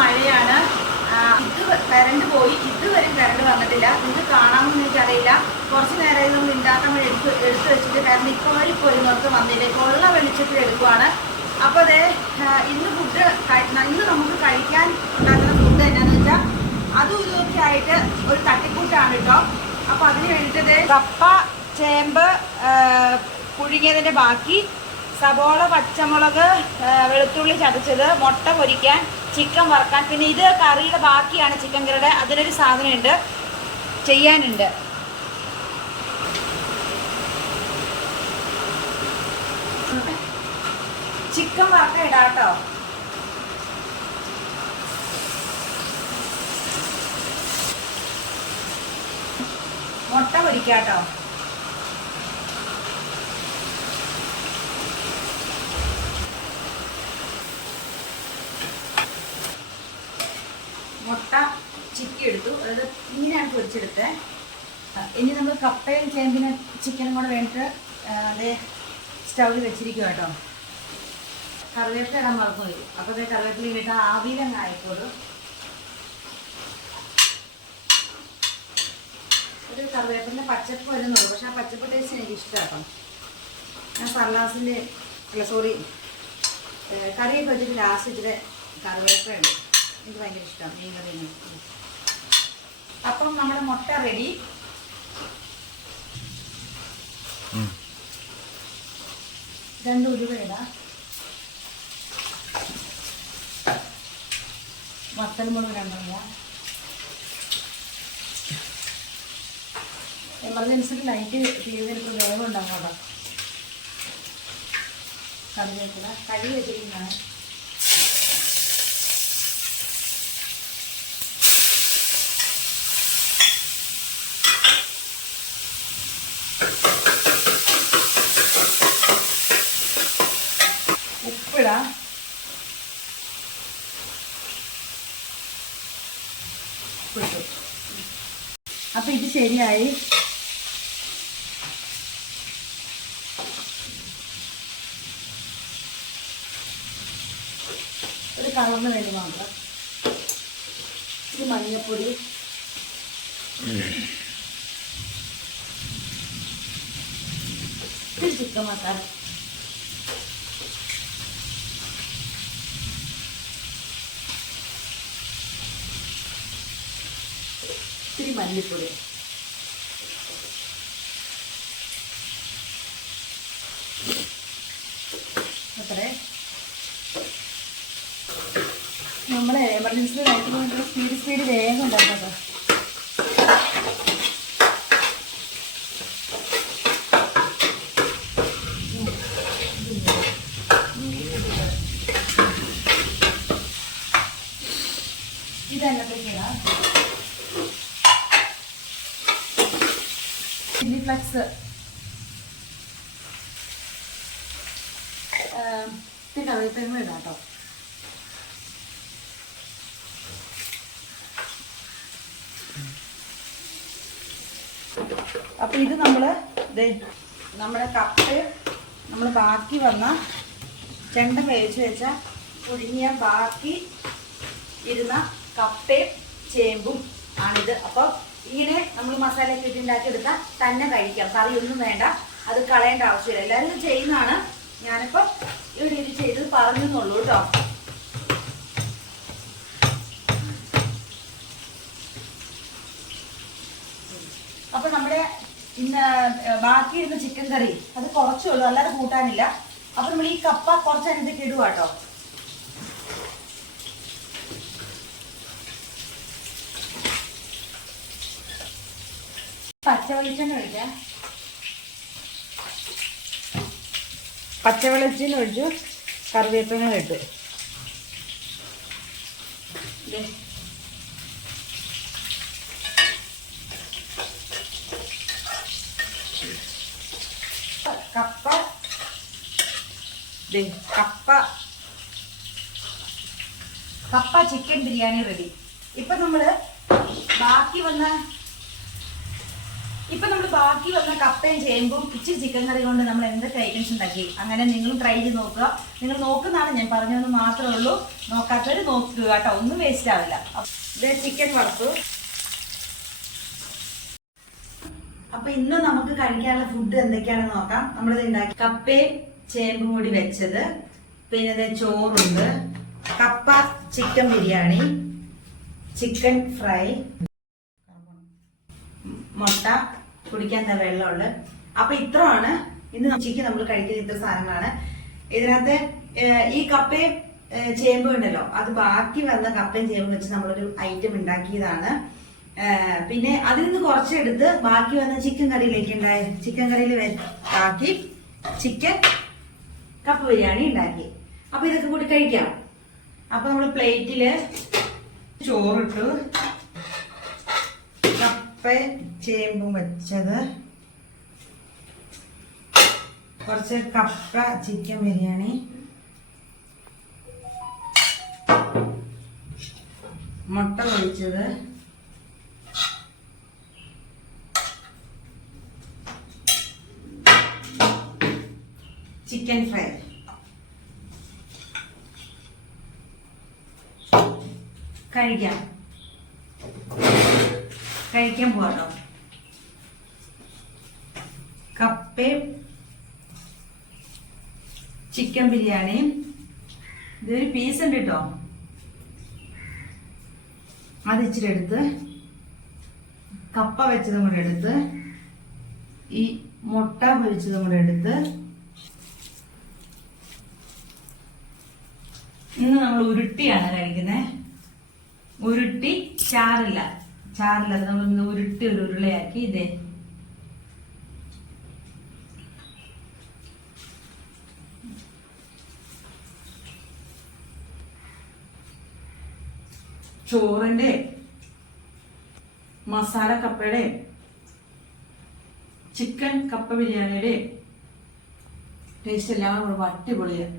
മഴയാണ്. ഇത് കറണ്ട് പോയി, ഇതുവരെ കറണ്ട് വന്നിട്ടില്ല. നിങ്ങൾക്ക് കാണാമെന്ന് എനിക്കറിയില്ല. കുറച്ച് നേരമായി നമ്മൾ ഉണ്ടാക്കാൻ വേണ്ടി എടുത്ത് വെച്ചിട്ട് കറണ്ട് ഇപ്പോൾ നിർത്ത് വന്നില്ല. കൊള്ള വെളിച്ചത്തിൽ എടുക്കുവാണ്. അപ്പോൾ അതെ, ഇന്ന് നമുക്ക് കഴിക്കാൻ ഉണ്ടാക്കുന്ന ഫുഡ് എന്നാന്ന് വെച്ചാൽ അതും ഇതൊക്കെ ആയിട്ട് ഒരു തട്ടിക്കൂട്ടാണ് കേട്ടോ. അപ്പോൾ അതിന് വേണ്ടിയിട്ട് കപ്പ, ചേമ്പ് പുഴുങ്ങിയതിൻ്റെ ബാക്കി, സബോള, പച്ചമുളക്, വെളുത്തുള്ളി ചതച്ചത്, മുട്ട പൊരിക്കാൻ, ചിക്കൻ വറുക്കാൻ, പിന്നെ ഇത് കറിയുടെ ബാക്കിയാണ് ചിക്കൻ കറിയുടെ. അതിനൊരു സാധനമുണ്ട് ചെയ്യാനുണ്ട്. ചിക്കൻ വറുക്കാൻ ഇടാം കേട്ടോ. മുട്ട പൊരിക്കാം കേട്ടോ. മുട്ട ചിക്കി എടുത്തു, അതായത് ഇങ്ങനെയാണ് പൊരിച്ചെടുത്തത്. ഇനി നമ്മൾ കപ്പയും ചേമ്പിനും ചിക്കനും കൂടെ വേണ്ടിയിട്ട് അതേ സ്റ്റൗവിൽ വെച്ചിരിക്കുക കേട്ടോ. കറിവേപ്പില ഇടാൻ മറന്നു വരും. അപ്പോൾ അതേ കറിവേപ്പില ഇട്ട് ആവിയിലങ്ങ് ആയിക്കോളും. ഒരു കറിവേപ്പിലിൻ്റെ പച്ചപ്പ് വരുന്നുള്ളൂ, പക്ഷെ ആ പച്ചപ്പ് ടേസ്റ്റ് എനിക്ക് ഇഷ്ടമാട്ടോ. ഞാൻ സർലാസിൻ്റെ കറിയൊക്കെ വെച്ചിട്ട് ലാസ്റ്റ് ഇതിൽ കറിവേപ്പില ഉണ്ട്. എനിക്ക് ഭയങ്കര ഇഷ്ടമാണ് മീൻ കറി. അപ്പം നമ്മുടെ മുട്ട റെഡി. രണ്ട് ഉലുവ ഇടാം, വത്തൽമുളക് രണ്ടെണ്ണം, എമർജൻസിക്ക് ലൈറ്റ് തീർന്നിട്ട് വേഗം ഉണ്ടാകും കേട്ടോ. കറിവേപ്പില കഴുകി വെച്ചിരിക്കുന്നതാണ്. ഉപ്പിടാം, ഉപ്പിട്ടു. അപ്പം ഇത് ശരിയായി. ഒരു കളറിന് വേണ്ടി മാത്രം ഇത് മഞ്ഞപ്പൊടി, ഇത് ചിക്കൻ മസാല, ഇത്തിരി മല്ലിപ്പൊടി, അത്രേ. നമ്മുടെ എമർജൻസി ലൈറ്റ് കൊണ്ട് സ്പീഡ് വേഗം ഉണ്ടാക്കുന്നത്. ഇതെല്ലാം ചില്ലി ഫ്ലക്സ്, കറിവേപ്പില ഇടാം കേട്ടോ. അപ്പൊ ഇത് നമ്മുടെ കപ്പയും നമ്മൾ ബാക്കി വന്ന ചെണ്ട വേവിച്ച് വെച്ച പുഴുങ്ങിയ ബാക്കി ഇരുന്ന കപ്പയും ചേമ്പും ആണിത്. അപ്പോൾ ഇങ്ങനെ നമ്മൾ മസാലയൊക്കെ ഇട്ട് ഉണ്ടാക്കിയെടുത്താൽ തന്നെ കഴിക്കാം, കറിയൊന്നും വേണ്ട, അത് കളയേണ്ട ആവശ്യമില്ല. എല്ലാവരും ഇത് ചെയ്യുന്നതാണ്. ഞാനിപ്പോൾ ഇവിടെ ഇത് ചെയ്ത് പറഞ്ഞെന്നുള്ളൂ കേട്ടോ. അപ്പൊ നമ്മുടെ ഇന്ന് ബാക്കി ഇരുന്ന ചിക്കൻ കറി അത് കുറച്ചേ ഉള്ളൂ, അല്ലാതെ കൂട്ടാനില്ല. അപ്പൊ നമ്മൾ ഈ കപ്പ കുറച്ച് അതിനകത്തേക്ക് ഇടുക കേട്ടോ. പച്ച വെളിച്ചെണ്ണ ഒഴിക്കാം. പച്ച വെളിച്ചെണ്ണ ഒഴിച്ചു കറിവേപ്പില ഇട്ട് കപ്പ ചിക്കൻ ബിരിയാണി റെഡി. ഇപ്പൊ നമ്മള് ബാക്കി വന്ന ഇപ്പൊ നമ്മൾ ബാക്കി വന്ന കപ്പയും ചേമ്പും ഇച്ചിരി ചിക്കൻ കറി കൊണ്ട് നമ്മൾ എന്തൊക്കെ ഐറ്റംസ് ഉണ്ടാക്കി. അങ്ങനെ നിങ്ങളും ട്രൈ ചെയ്ത് നോക്കുക. നിങ്ങൾ നോക്കുന്നതാണ് ഞാൻ പറഞ്ഞതെന്ന് മാത്രമേ ഉള്ളൂ. നോക്കാത്തവർ നോക്കുക കേട്ടോ, ഒന്നും വേസ്റ്റ് ആവില്ല. ഇത് ചിക്കൻ വറുത്തു. അപ്പൊ ഇന്ന് നമുക്ക് കഴിക്കാനുള്ള ഫുഡ് എന്തൊക്കെയാണെന്ന് നോക്കാം. നമ്മളിത് ഉണ്ടാക്കി കപ്പയും ചേമ്പും കൂടി വെച്ചത്, പിന്നെ ചോറുണ്ട്, കപ്പ ചിക്കൻ ബിരിയാണി, ചിക്കൻ ഫ്രൈ, മുട്ട, കുടിക്കാൻ വെള്ളമുണ്ട്. അപ്പൊ ഇത്രയാണ് ഇന്ന് ഉച്ചയ്ക്ക് നമ്മൾ കഴിക്കുന്ന ഇത്ര സാധനങ്ങളാണ്. ഇതിനകത്ത് ഈ കപ്പയും ചേമ്പും ഉണ്ടല്ലോ, അത് ബാക്കി വന്ന കപ്പയും ചേമ്പും വെച്ച് നമ്മളൊരു ഐറ്റം ഉണ്ടാക്കിയതാണ്. പിന്നെ അതിൽ നിന്ന് കുറച്ചെടുത്ത് ബാക്കി വന്ന ചിക്കൻ കറിയിലേക്ക് ചിക്കൻ കറിയിൽ ആക്കി ചിക്കൻ കപ്പ ബിരിയാണി ഉണ്ടാക്കി. അപ്പൊ ഇതൊക്കെ കൂടി കഴിക്കാം. അപ്പൊ നമ്മൾ പ്ലേറ്റില് ചോറിട്ടു, കപ്പ ചേമ്പും വെച്ചത്, കുറച്ച് കപ്പ ചിക്കൻ ബിരിയാണി, മുട്ട പൊരിച്ചത്, ചിക്കൻ ഫ്രൈ. കഴിക്കാൻ പോകാട്ടോ. കപ്പയും ചിക്കൻ ബിരിയാണിയും, ഇതൊരു പീസ് ഉണ്ട് കേട്ടോ, അത് ഇച്ചിരി എടുത്ത്, കപ്പ വെച്ചതും കൂടെ എടുത്ത്, ഈ മുട്ട പൊരിച്ചതും കൂടെ എടുത്ത്. ഇന്ന് നമ്മൾ ഉരുട്ടിയാണ് കഴിക്കുന്നത്. ഉരുട്ടി ചാറില്ല അത് നമ്മൾ ഇന്ന് ഉരുട്ടി ഒരു ഉരുളയാക്കി. ഇതേ ചോറിന്റെ മസാല കപ്പയുടെ ചിക്കൻ കപ്പ ബിരിയാണിയുടെ ടേസ്റ്റ് എല്ലാം കൂടെ അടിപൊളിയാണ്.